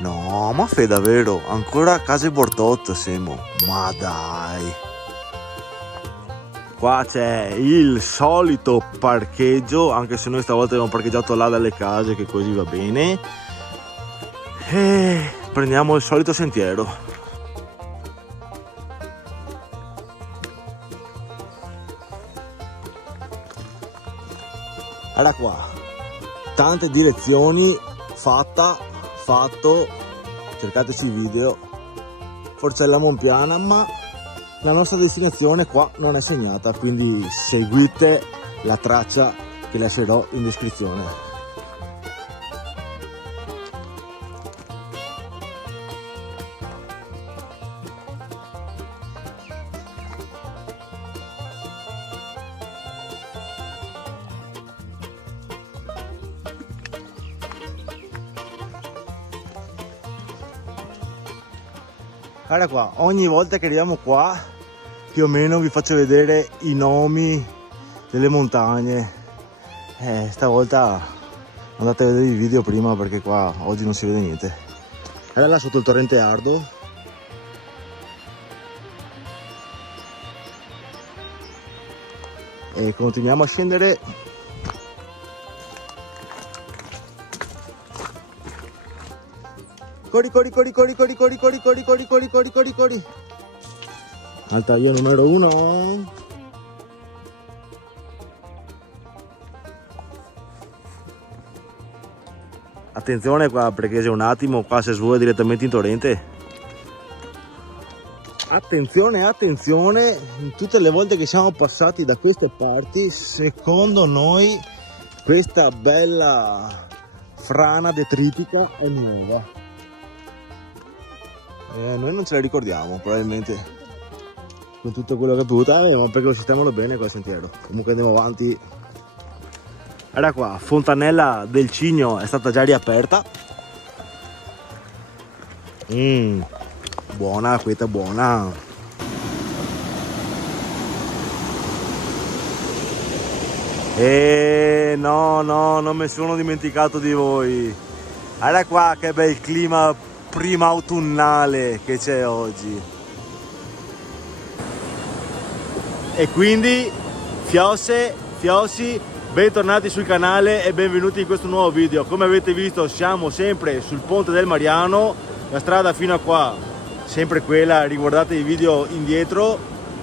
No, ma fai davvero? Ancora a casa Bortot siamo? Ma dai! Qua c'è il solito parcheggio, anche se noi stavolta abbiamo parcheggiato là dalle case, che così va bene. E prendiamo il solito sentiero. Guarda qua, tante direzioni, fatto, cercateci i video, Forcella Monpiana, ma la nostra destinazione qua non è segnata, quindi seguite la traccia che lascerò in descrizione. Guarda qua, ogni volta che arriviamo qua più o meno vi faccio vedere i nomi delle montagne. Stavolta andate a vedere il video prima perché qua oggi non si vede niente. Guarda là sotto il torrente Ardo. E continuiamo a scendere. Corri. Alta via numero 1. Attenzione qua perché c'è un attimo, qua si svuota direttamente in torrente. Attenzione, tutte le volte che siamo passati da queste parti, secondo noi questa bella frana detritica è nuova. Noi non ce la ricordiamo probabilmente con tutto quello che è piovuto, ma perché lo sistemano bene quel sentiero. Comunque andiamo avanti. Guarda qua, Fontanella del Cigno è stata già riaperta. Buona, questa buona. No, non mi sono dimenticato di voi. Guarda qua che bel clima prima autunnale che c'è oggi. E quindi Fiossi, bentornati sul canale e benvenuti in questo nuovo video. Come avete visto siamo sempre sul ponte del Mariano, la strada fino a qua sempre quella, riguardate i video indietro.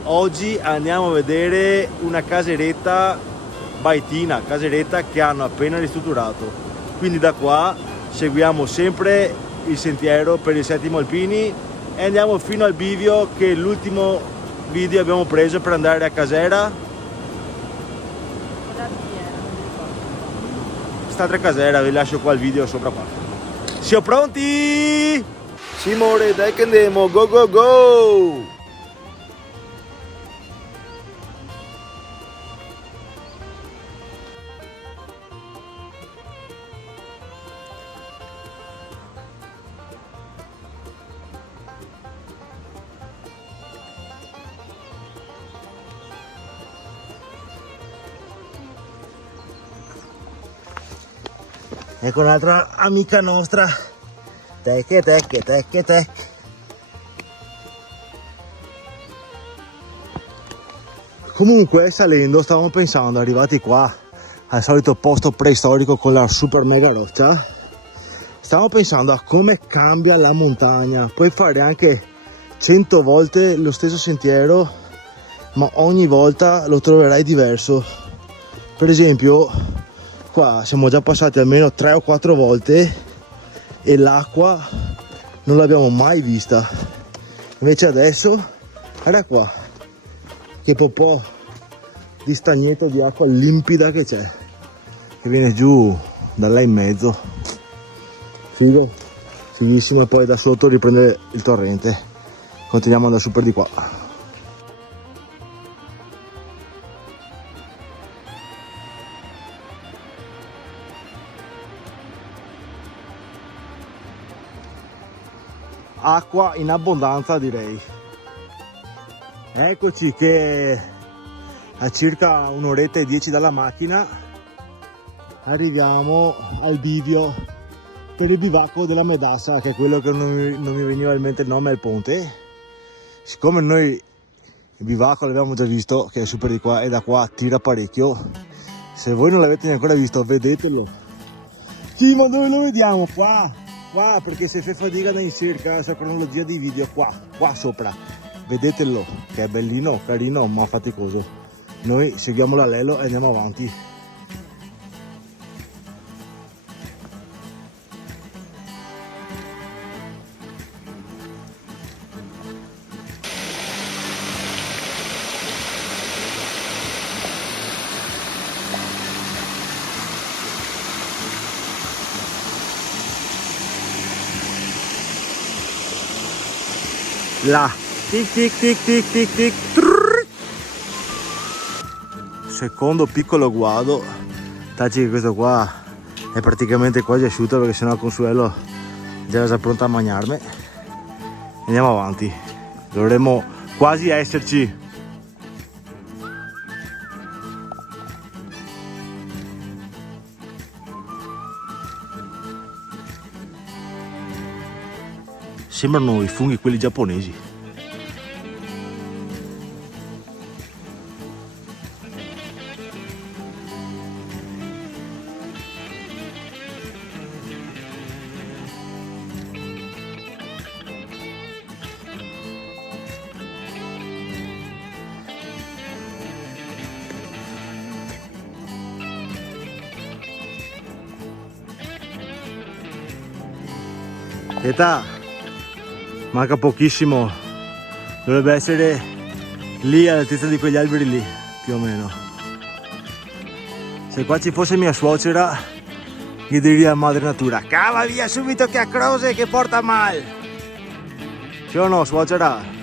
Oggi andiamo a vedere una caseretta baitina, caseretta che hanno appena ristrutturato, quindi da qua seguiamo sempre il sentiero per il Settimo Alpini e andiamo fino al bivio, che è l'ultimo video abbiamo preso per andare a Casera. St'altra Casera, vi lascio qua il video sopra qua. Siamo pronti? Simone, dai che andiamo, go! Ecco un'altra amica nostra, tec. Comunque salendo stavamo pensando, arrivati qua al solito posto preistorico con la super mega roccia, stavamo pensando a come cambia la montagna. Puoi fare anche 100 volte lo stesso sentiero, ma ogni volta lo troverai diverso. Per esempio qua siamo già passati almeno 3 o 4 volte e l'acqua non l'abbiamo mai vista. Invece adesso, guarda qua, che popò di stagneto di acqua limpida che c'è, che viene giù da là in mezzo. Fighissimo, e poi da sotto riprende il torrente. Continuiamo ad andare su per di qua. Acqua in abbondanza, direi. Eccoci che a circa un'oretta e 10 dalla macchina arriviamo al bivio per il bivacco della Medassa, che è quello che non mi veniva in mente il nome, è il ponte. Siccome noi il bivacco l'abbiamo già visto, che è super di qua, e da qua tira parecchio, se voi non l'avete ancora visto vedetelo. Sì, ma dove lo vediamo? Qua, perché se fai fatica da inserire questa cronologia di video, qua sopra, vedetelo, che è bellino, carino, ma faticoso. Noi seguiamo l'alelo e andiamo avanti. Là, tic tic tic tic tic tic. Secondo piccolo guado, tacci che questo qua è praticamente quasi asciutto, perché sennò Consuelo già era pronta a mangiarmi. Andiamo avanti, dovremmo quasi esserci. Sembrano i funghi quelli giapponesi. Età, manca pochissimo, dovrebbe essere lì all'altezza di quegli alberi lì, più o meno. Se qua ci fosse mia suocera, gli diria a madre natura: cava via subito che ha crose che porta mal. Sì o no, suocera?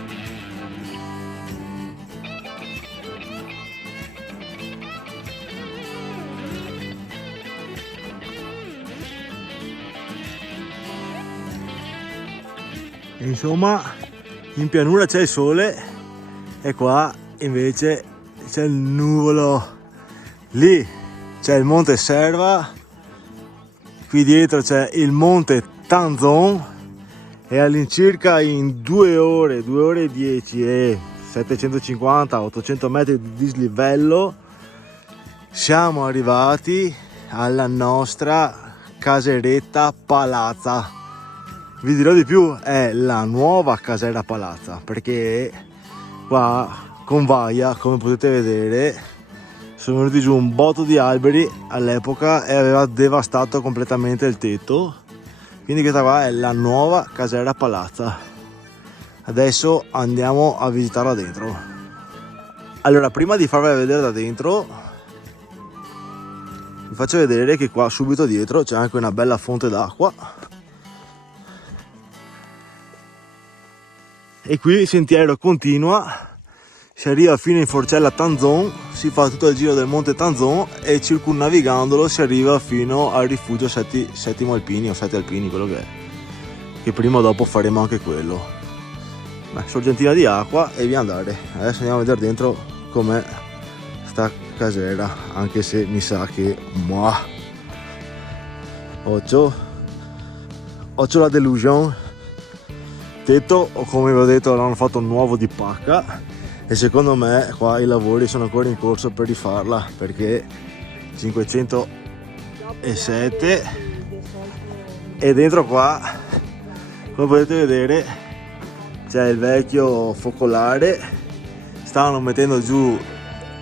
Insomma, in pianura c'è il sole e qua invece c'è il nuvolo. Lì c'è il monte Serva, qui dietro c'è il monte Tanzon, e all'incirca in 2 ore e 10 e 750-800 metri di dislivello siamo arrivati alla nostra caseretta Palazza. Vi dirò di più, è la nuova casera Palazza, perché qua con Vaia, come potete vedere, sono venuti giù un botto di alberi all'epoca e aveva devastato completamente il tetto. Quindi questa qua è la nuova casera Palazza. Adesso andiamo a visitarla dentro. Allora, prima di farvela vedere da dentro, vi faccio vedere che qua subito dietro c'è anche una bella fonte d'acqua. E qui il sentiero continua, si arriva fino in Forcella Tanzon, si fa tutto il giro del monte Tanzon e circumnavigandolo si arriva fino al rifugio settimo alpini o 7 alpini, quello che è, che prima o dopo faremo anche quello. Beh, sorgentina di acqua e via andare. Adesso andiamo a vedere dentro com'è sta casera, anche se mi sa che occhio la delusion. Tetto, o come vi ho detto, l'hanno fatto nuovo di pacca e secondo me qua i lavori sono ancora in corso per rifarla, perché 507 e dentro qua, come potete vedere, c'è il vecchio focolare, stavano mettendo giù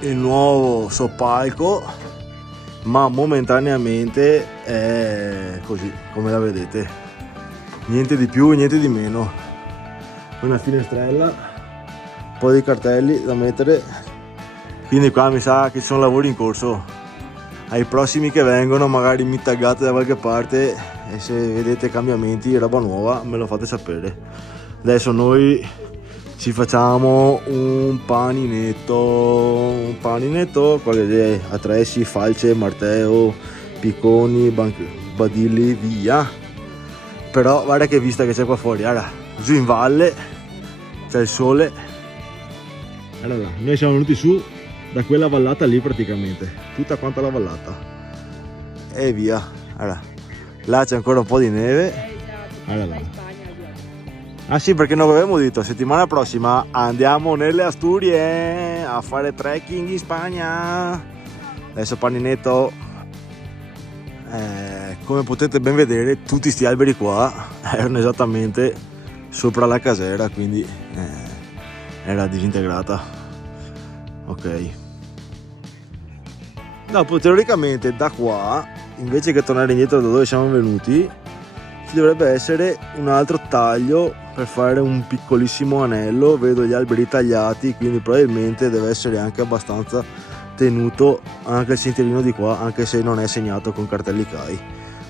il nuovo soppalco, ma momentaneamente è così come la vedete, niente di più e niente di meno. Una finestrella, un po' di cartelli da mettere, quindi qua mi sa che ci sono lavori in corso. Ai prossimi che vengono magari mi taggate da qualche parte e se vedete cambiamenti, roba nuova, me lo fate sapere. Adesso noi ci facciamo un paninetto, quelle attrezzi, falce, marteo, picconi, badilli, via. Però guarda che vista che c'è qua fuori, guarda, giù in valle c'è il sole. Allora, noi siamo venuti su da quella vallata lì praticamente, tutta quanta la vallata e via. Allora, Là c'è ancora un po' di neve. Allora. Ah sì, perché non avevamo detto, settimana prossima andiamo nelle Asturie a fare trekking in Spagna. Adesso paninetto, come potete ben vedere tutti sti alberi qua erano esattamente sopra la casera, quindi era disintegrata. Ok. Dopo teoricamente da qua, invece che tornare indietro da dove siamo venuti, ci dovrebbe essere un altro taglio per fare un piccolissimo anello. Vedo gli alberi tagliati, quindi probabilmente deve essere anche abbastanza tenuto anche il sentierino di qua, anche se non è segnato con cartelli CAI.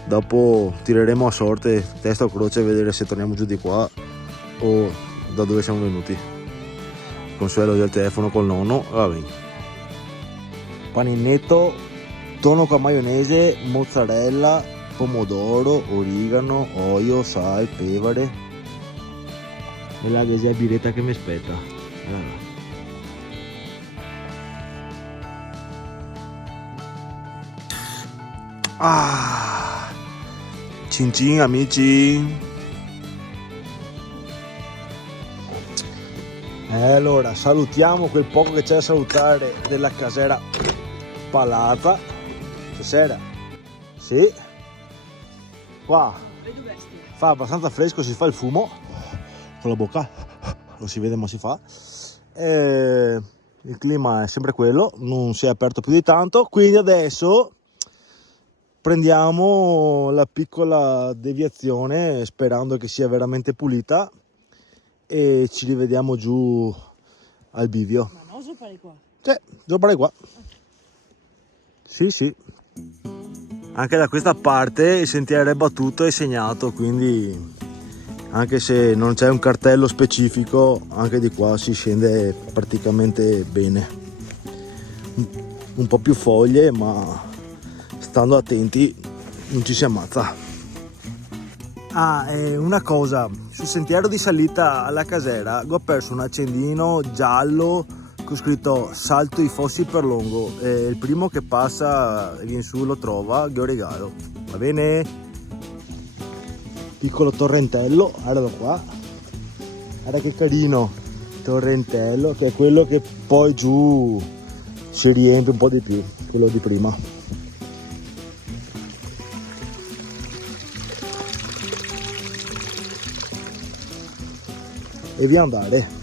Dopo tireremo a sorte testa o croce a vedere se torniamo giù di qua o da dove siamo venuti. Consuelo del telefono col nonno. Va bene. Paninetto, tonno con maionese, mozzarella, pomodoro, origano, olio, sale, pepe. E là che c'è biretta che mi aspetta. Cin cin amici. E allora salutiamo quel poco che c'è da salutare della casera Palazza. Stasera, sì. Qua fa abbastanza fresco, si fa il fumo con la bocca, non si vede ma si fa. Il clima è sempre quello, non si è aperto più di tanto, quindi adesso prendiamo la piccola deviazione sperando che sia veramente pulita e ci rivediamo giù al bivio. Ma no, sopra qua. Sì, sopra qua. Sì. Anche da questa parte il sentiero è battuto e segnato, quindi anche se non c'è un cartello specifico, anche di qua si scende praticamente bene. Un po' più foglie, ma stando attenti non ci si ammazza. E una cosa, sul sentiero di salita alla casera ho perso un accendino giallo con scritto salto i fossi per lungo, e il primo che passa e viene su lo trova, che ho regalo, va bene? Piccolo torrentello, guardalo qua, guarda che carino torrentello, che è quello che poi giù si riempie un po' di più, quello di prima. E via andare.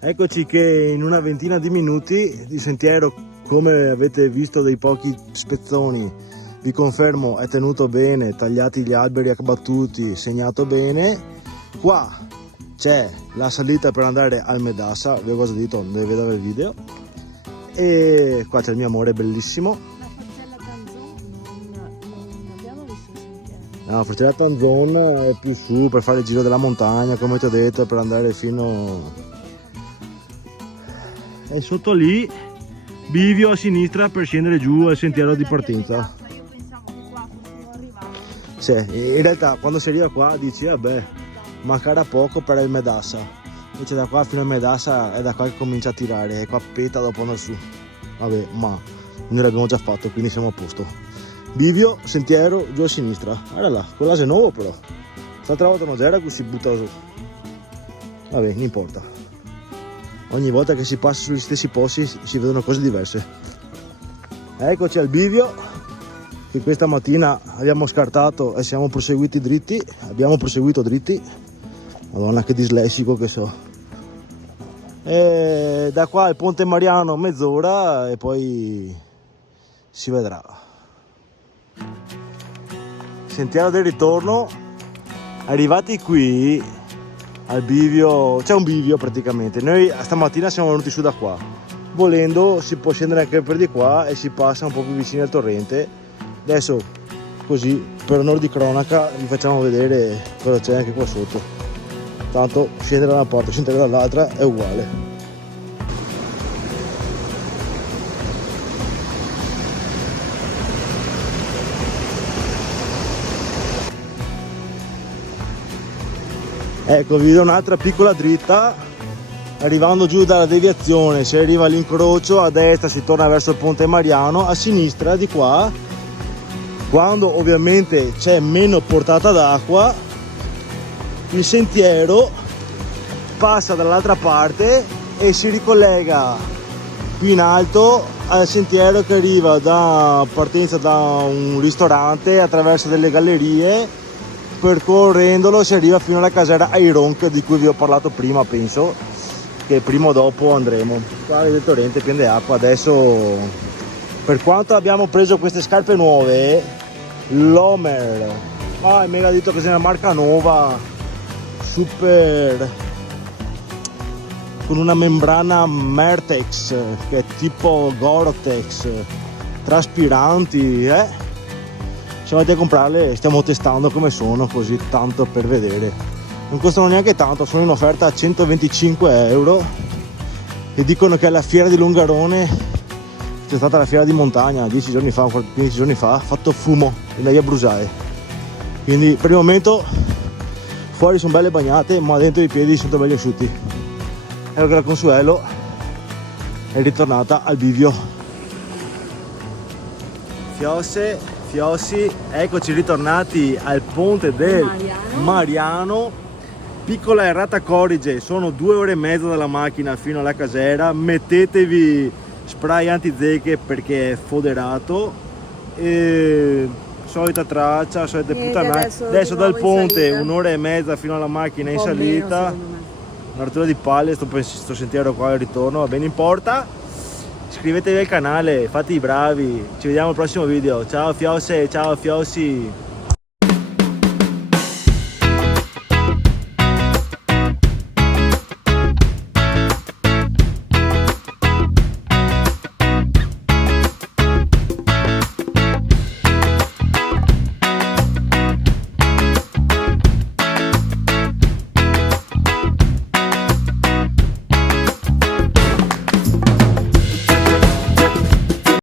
Eccoci che in una ventina di minuti di sentiero, come avete visto dei pochi spezzoni, vi confermo è tenuto bene, tagliati gli alberi abbattuti, segnato bene. Qua c'è la salita per andare al Medasa, vi ho cosa detto, non deve vedere il video. E qua c'è il mio amore bellissimo. La Forcella Tanzon non abbiamo visto il sentiero. La Forcella Tanzon è più su per fare il giro della montagna, come ti ho detto, per andare fino... E sotto lì bivio a sinistra per scendere giù al sentiero di partenza. Io pensavo che qua fossimo arrivati. Sì, in realtà quando si arriva qua dici vabbè, mancherà poco per il Medasa. Invece da qua fino al Medasa è da qua che comincia a tirare, e qua peta dopo andare su. Vabbè, ma noi l'abbiamo già fatto, quindi siamo a posto. Bivio, sentiero, giù a sinistra. Guarda là, quella è nuovo però. L'altra volta non c'era che si butta su. Vabbè, non importa. Ogni volta che si passa sugli stessi posti si vedono cose diverse. Eccoci al bivio, che questa mattina abbiamo scartato e siamo proseguiti dritti. Abbiamo proseguito dritti. Madonna che dislessico che so. E da qua al Ponte Mariano mezz'ora e poi si vedrà. sentiero del ritorno. Arrivati qui al bivio, c'è un bivio praticamente. Noi stamattina siamo venuti su da qua. Volendo si può scendere anche per di qua e si passa un po' più vicino al torrente. Adesso così per onore di cronaca vi facciamo vedere cosa c'è anche qua sotto. Tanto scendere da una parte, scendere dall'altra è uguale. Ecco, vi do un'altra piccola dritta. Arrivando giù dalla deviazione si arriva all'incrocio, a destra si torna verso il Ponte Mariano, a sinistra di qua, quando ovviamente c'è meno portata d'acqua, il sentiero passa dall'altra parte e si ricollega più in alto al sentiero che arriva da partenza da un ristorante attraverso delle gallerie. Percorrendolo si arriva fino alla casera Aironc di cui vi ho parlato prima, penso che prima o dopo andremo. Qua vedete il torrente prende acqua. Adesso, per quanto abbiamo preso queste scarpe nuove, l'Homer, mi ha detto che c'è una marca nuova, super, con una membrana Mertex che è tipo Gore-Tex, traspiranti, siamo andati a comprarle, stiamo testando come sono, così tanto per vedere. Non costano neanche tanto, sono in offerta a 125 euro e dicono che alla fiera di Longarone c'è stata la fiera di montagna 10 giorni fa, 15 giorni fa, ha fatto fumo in la via Brusae. Quindi per il momento fuori sono belle bagnate, ma dentro i piedi sono belli asciutti. Ecco che la Consuelo è ritornata al bivio. Fiossi, eccoci ritornati al ponte del Mariano. Piccola errata corrige, sono 2 ore e mezza dalla macchina fino alla casera. Mettetevi spray antizecche perché è foderato. E solita traccia, solite puttanate. Adesso dal ponte 1 ora e mezza fino alla macchina in salita. Una rottura di palle, sto sentiero qua al ritorno, va bene in porta. Iscrivetevi al canale, fate i bravi, ci vediamo al prossimo video. Ciao Fiossi.